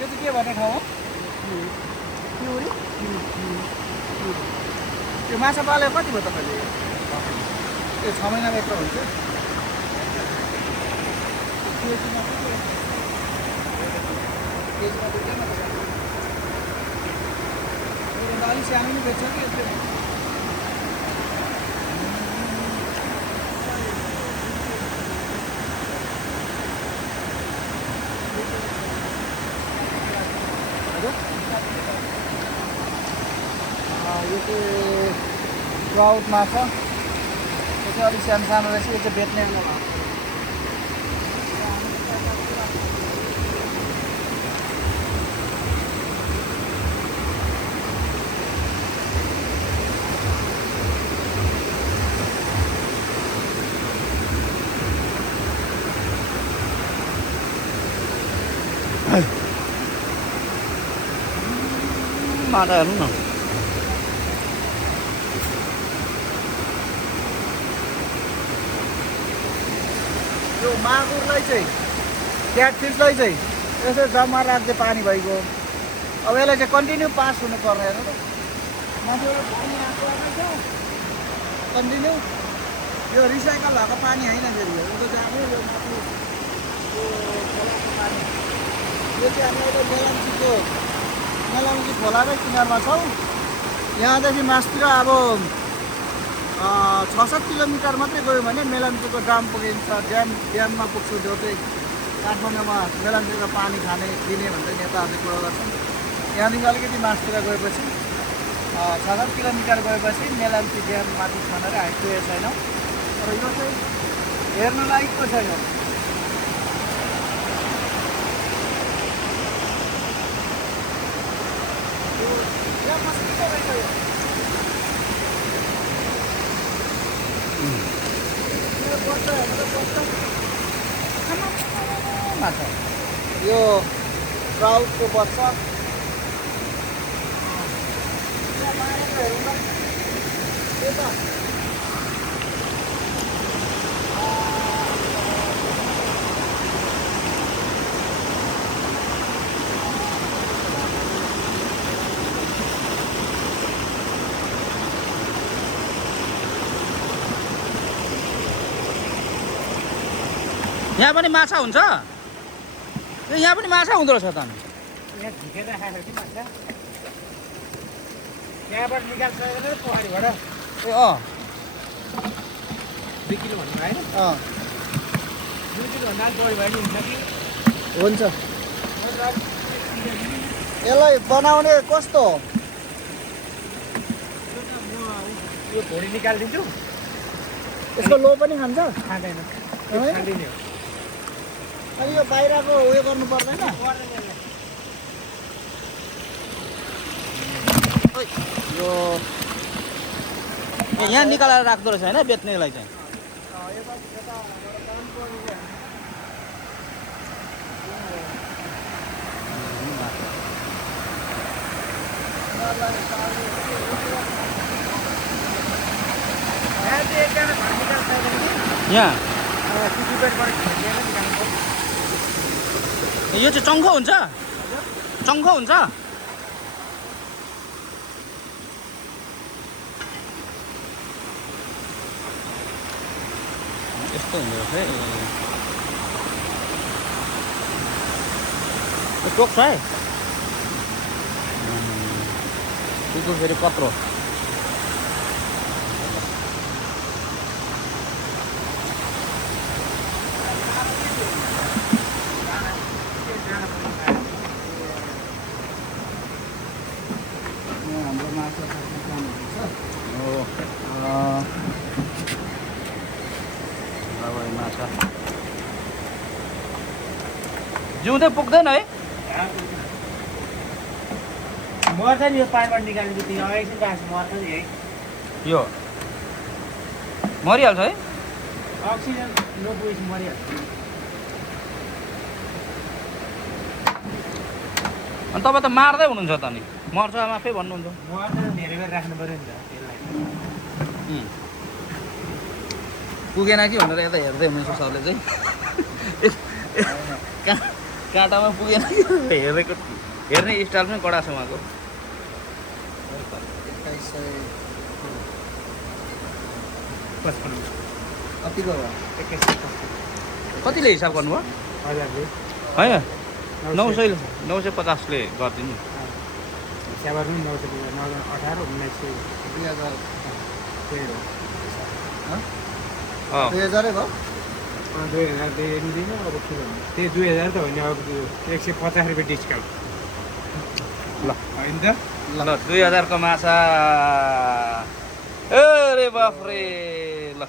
यो चाहिँ के भन्ने ठाउँ हो पिउरी त्यो माछा पालेको कति भयो तपाईँले त्यो 6 महिनामा यत्रो हुन्छ अलिक सानो नि बेच्छ कि यस्तो यो चाहिँ ट्राउट माछा यो चाहिँ अलिक सानो सानो रहेछ यो चाहिँ बेच्ने माछा हेर्नु न यो मागुरलाई चाहिँ क्याटफिसलाई चाहिँ यसो जम्मा राख्दै पानी भइगयो अब यसलाई चाहिँ कन्टिन्यू पास हुनुपर्ने हेर्नु त माथिबाट पानी आएको छ कन्टिन्यू यो रिसाइकल भएको पानी होइन फेरि यो त जाने यो माथि यो खोलाको पानी यो चाहिँ हामी अहिले मेलम्ची खोलाकै किनारमा छौँ यहाँदेखि मासतिर अब 6-7 किलोमिटर मात्रै गयो भने मेलम्चीको ड्याम पुगिन्छ ड्याममा पुग्छु जो चाहिँ काठमाडौँमा मेलम्चीको पानी खाने दिने भन्दै नेताहरूले कुरा गर्छन् यहाँदेखि अलिकति मासतिर गएपछि 6-7 किलोमिटर गएपछि मेलम्ची ड्याम माथि खनेर आइपुगेको छैनौँ तर यो चाहिँ हेर्न लायकको छैन माछा यो ट्राउटको बच्चा यहाँ पनि माछा हुन्छ यहाँ पनि माछा हुँदो रहेछ त यहाँ झिकेर राखेको कि माछा यहाँबाट निकाल्छ पोखरीबाट ए 2 किलो भन्नु होइन 2 किलोभन्दा बढी भयो नि हुन्छ कि हुन्छ यसलाई बनाउने कस्तो यो भोलि निकालिदिन्छु यसको लो पनि खान्छ खाँदैन खाँदिने अनि यो बाहिरको उयो गर्नु पर्दैन यो यहाँ निकालेर राख्दो रहेछ होइन बेच्नेलाई चाहिँ यहाँ यो चाहिँ चङ्खो हुन्छ चङ्खो हुन्छ यस्तो हुँदो रहेछ है टोक्छ है त्यो फेरि कत्रो जिउँदै पुग्दैन है मर्छ नि यो पानीबाट निकालेको त्यो एकछिन बास मर्छ नि है यो मरिहाल्छ है अक्सिजन नपुगेपछि मरिहाल्छ अनि तपाईँ त मार्दै हुनुहुन्छ त नि मर्छ आफै भन्नुहुन्छ मर्छ धेरै बेर राख्नु पऱ्यो नि त त्यसलाई पुगेन कि भनेर यता हेर्दै हुनुहुन्छ सरले चाहिँ काँटामा पुगेन हेरेको हेर्ने स्टाइल पनि कडा छ उहाँको 2100 पचपन्न कतिको भयो 2155 कतिले हिसाब गर्नुभयो हजारले होइन 950ले गरिदिनु स्याबार पनि 918 1900 2000 त्यही हो 2000 भयो 2000 दिएन अब के भन्नु त्यही 2000 त होइन अब 150 रुपियाँ डिस्काउन्ट ल होइन त ल 2000 को माछा अरे बाफ्रे ल